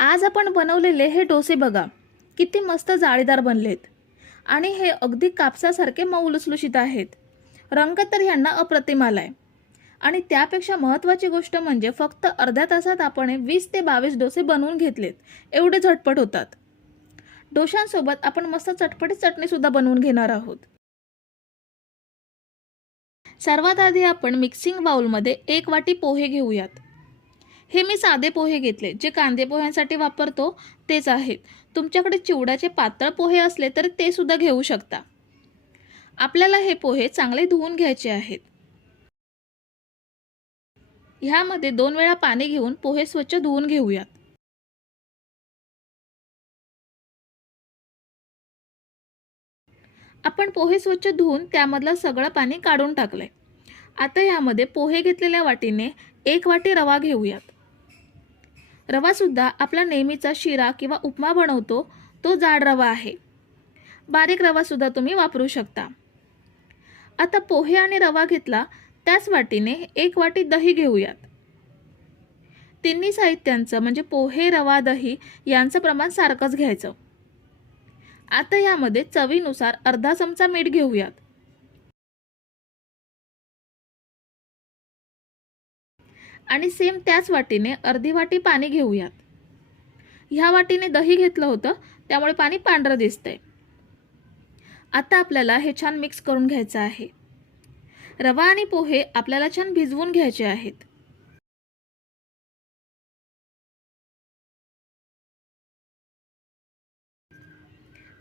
आज आपण बनवलेले हे डोसे बघा. किती मस्त जाळीदार बनलेत. आणि हे अगदी कापसासारखे मऊ लुसलुशीत आहेत. रंग तर ह्यांना अप्रतिम आलाय. आणि त्यापेक्षा महत्त्वाची गोष्ट म्हणजे फक्त अर्ध्या तासात आपण वीस ते बावीस डोसे बनवून घेतलेत. एवढे झटपट होतात. डोशांसोबत आपण मस्त चटपटीत चटणीसुद्धा बनवून घेणार आहोत. सर्वात आधी आपण मिक्सिंग बाउलमध्ये एक वाटी पोहे घेऊयात. हे मी साधे पोहे घेतले. जे कांदे पोह्यांसाठी वापरतो तेच आहेत. तुमच्याकडे चिवड्याचे पातळ पोहे असले तर ते सुद्धा घेऊ शकता. आपल्याला हे पोहे चांगले धुवून घ्यायचे आहेत. ह्यामध्ये दोन वेळा पाणी घेऊन पोहे स्वच्छ धुवून घेऊयात. आपण पोहे स्वच्छ धुवून त्यामधलं सगळं पाणी काढून टाकलंय. आता यामध्ये पोहे घेतलेल्या वाटीने एक वाटी रवा घेऊयात. रवासुद्धा आपला नेहमीचा शिरा किंवा उपमा बनवतो तो जाड रवा आहे. बारीक रवासुद्धा तुम्ही वापरू शकता. आता पोहे आणि रवा घेतला त्याच वाटीने एक वाटी दही घेऊयात. तिन्ही साहित्यांचं म्हणजे पोहे रवा दही यांचं प्रमाण सारखंच घ्यायचं. आता यामध्ये चवीनुसार अर्धा चमचा मीठ घेऊयात. आणि सेम त्याच वाटीने अर्धी वाटी पाणी घेऊयात. ह्या वाटीने दही घेतलं होतं त्यामुळे पाणी पांढरं दिसतंय. आता आपल्याला हे छान मिक्स करून घ्यायचं आहे. रवा आणि पोहे आपल्याला छान भिजवून घ्यायचे आहेत.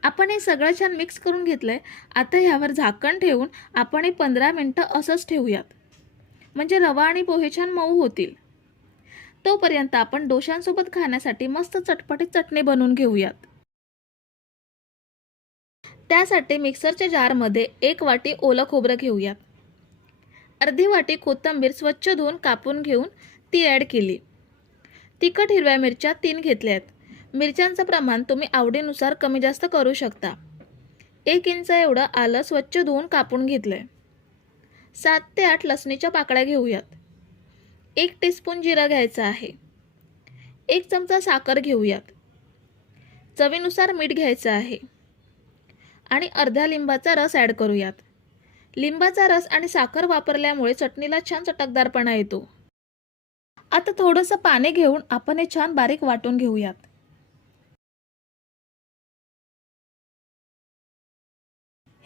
आपण हे सगळं छान मिक्स करून घेतलंय. आता ह्यावर झाकण ठेवून आपण हे पंधरा मिनटं असंच ठेवूयात. म्हणजे रवा आणि पोहे छान मऊ होतील. तोपर्यंत आपण डोशांसोबत खाण्यासाठी मस्त चटपटीत चटणी बनवून घेऊयात. त्यासाठी मिक्सरच्या जारमध्ये एक वाटी ओलं खोबरं घेऊयात. अर्धी वाटी कोथिंबीर स्वच्छ धुवून कापून घेऊन ती ॲड केली. तिखट हिरव्या मिरच्या तीन घेतल्या आहेत मिरच्यांचं प्रमाण तुम्ही आवडीनुसार कमी जास्त करू शकता. एक इंच एवढं आलं स्वच्छ धुवून कापून घेतलं आहे सात ते आठ लसणीच्या पाकळ्या घेऊयात. एक टीस्पून जिरं घ्यायचं आहे. एक चमचा साखर घेऊयात. चवीनुसार मीठ घ्यायचं आहे. आणि अर्ध्या लिंबाचा रस ॲड करूयात. लिंबाचा रस आणि साखर वापरल्यामुळे चटणीला छान चटकदारपणा येतो. आता थोडंसं पाणी घेऊन आपण हे छान बारीक वाटून घेऊयात.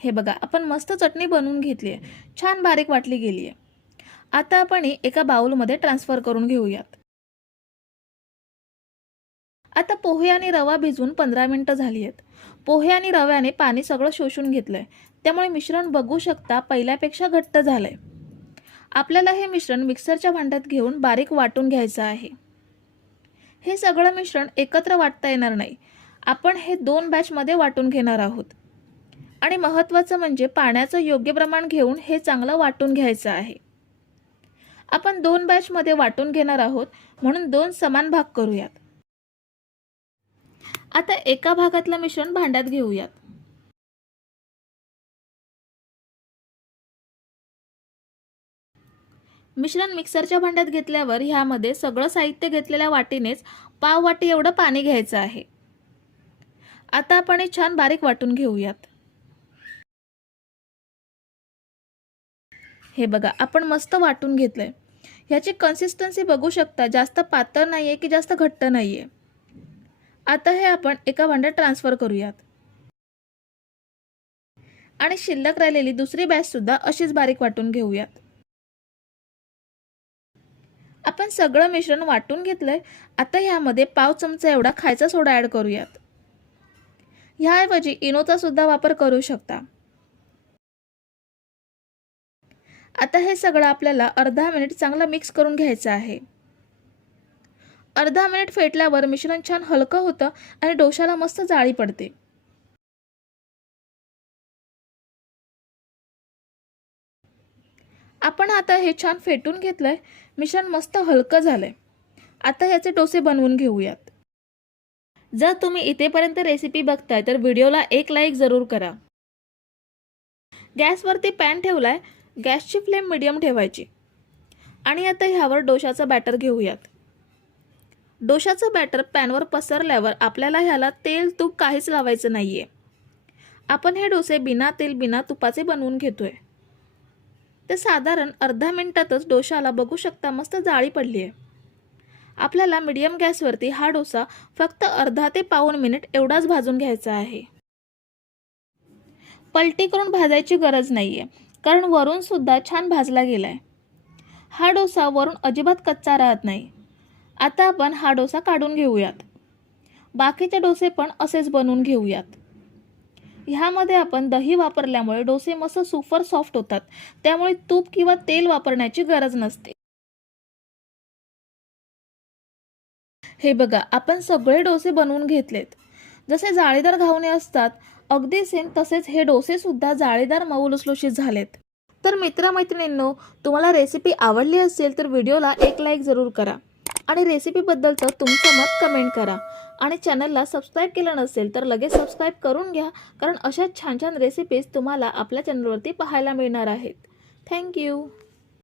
हे बघा आपण मस्त चटणी बनवून घेतली आहे. छान बारीक वाटली गेली आहे. आता आपण एका बाऊलमध्ये ट्रान्सफर करून घेऊयात. आता पोहे आणि रवा भिजवून पंधरा मिनटं झाली आहेत. पोहे आणि रव्याने पाणी सगळं शोषून घेतलंय. त्यामुळे मिश्रण बघू शकता पहिल्यापेक्षा घट्ट झालंय. आपल्याला हे मिश्रण मिक्सरच्या भांड्यात घेऊन बारीक वाटून घ्यायचं आहे. हे सगळं मिश्रण एकत्र वाटता येणार नाही. आपण हे दोन बॅचमध्ये वाटून घेणार आहोत. आणि महत्त्वाचं म्हणजे पाण्याचं योग्य प्रमाण घेऊन हे चांगलं वाटून घ्यायचं आहे. आपण दोन बॅचमध्ये वाटून घेणार आहोत म्हणून दोन समान भाग करूयात. आता एका भागातलं मिश्रण भांड्यात घेऊयात. मिश्रण मिक्सरच्या भांड्यात घेतल्यावर ह्यामध्ये सगळं साहित्य घेतलेल्या वाटीनेच पाव वाटी एवढं पाणी घ्यायचं आहे. आता आपण हे छान बारीक वाटून घेऊयात. हे बघा आपण मस्त वाटून घेतलं आहे ह्याची कन्सिस्टन्सी बघू शकता जास्त पातळ नाही आहे की जास्त घट्ट नाही आहे आता हे आपण एका भांड्यात ट्रान्सफर करूयात. आणि शिल्लक राहिलेली दुसरी बॅचसुद्धा अशीच बारीक वाटून घेऊयात. आपण सगळं मिश्रण वाटून घेतलंय आता ह्यामध्ये पाव चमचा एवढा खायचा सोडा ॲड करूयात. ह्याऐवजी इनोचा सुद्धा वापर करू शकता. आता हे सगळं आपल्याला अर्धा मिनिट चांगलं मिक्स करून घ्यायचं आहे. अर्धा मिनिट फेटल्यावर मिश्रण छान हलकं होतं आणि डोशाला मस्त जाळी पडते. आपण आता हे छान फेटून घेतलंय मिश्रण मस्त हलकं झालंय. आता ह्याचे डोसे बनवून घेऊयात. जर तुम्ही इथेपर्यंत रेसिपी बघताय तर व्हिडिओला एक लाईक जरूर करा. गॅसवरती पॅन ठेवलाय गॅसची फ्लेम मिडियम ठेवायची. आणि आता ह्यावर डोशाचं बॅटर घेऊयात. डोशाचं बॅटर पॅनवर पसरल्यावर आपल्याला ह्याला तेल तूप काहीच लावायचं नाही आहे आपण हे डोसे बिना तेल बिना तुपाचे बनवून घेतोय. ते साधारण अर्धा मिनटातच डोशाला बघू शकता मस्त जाळी पडली आहे आपल्याला मिडियम गॅसवरती हा डोसा फक्त अर्धा ते पाऊण मिनिट एवढाच भाजून घ्यायचा आहे. पलटी करून भाजायची गरज नाही आहे कारण वरून सुद्धा छान भाजला गेलाय. हा डोसा वरून अजिबात कच्चा राहत नाही. आता आपण हा डोसा काढून घेऊयात. बाकीचे डोसे पण असेच बनवून घेऊयात. ह्यामध्ये आपण दही वापरल्यामुळे डोसे मस्त सुपर सॉफ्ट होतात. त्यामुळे तूप किंवा तेल वापरण्याची गरज नसते. हे बघा आपण सगळे डोसे बनवून घेतलेत. जसे जाळीदार घावणे असतात अगदी सेम तसेच हे डोसे सुद्धा जाळीदार मऊ लुसलुशीत झालेत. तर मित्रमैत्रिणींनो तुम्हाला रेसिपी आवडली असेल तर व्हिडिओला एक लाईक जरूर करा. आणि रेसिपीबद्दलचं तुमचं मत कमेंट करा. आणि चॅनलला सबस्क्राईब केलं नसेल तर लगेच सबस्क्राईब करून घ्या कारण अशा छान छान रेसिपीज तुम्हाला आपल्या चॅनलवरती पाहायला मिळणार आहेत. थँक्यू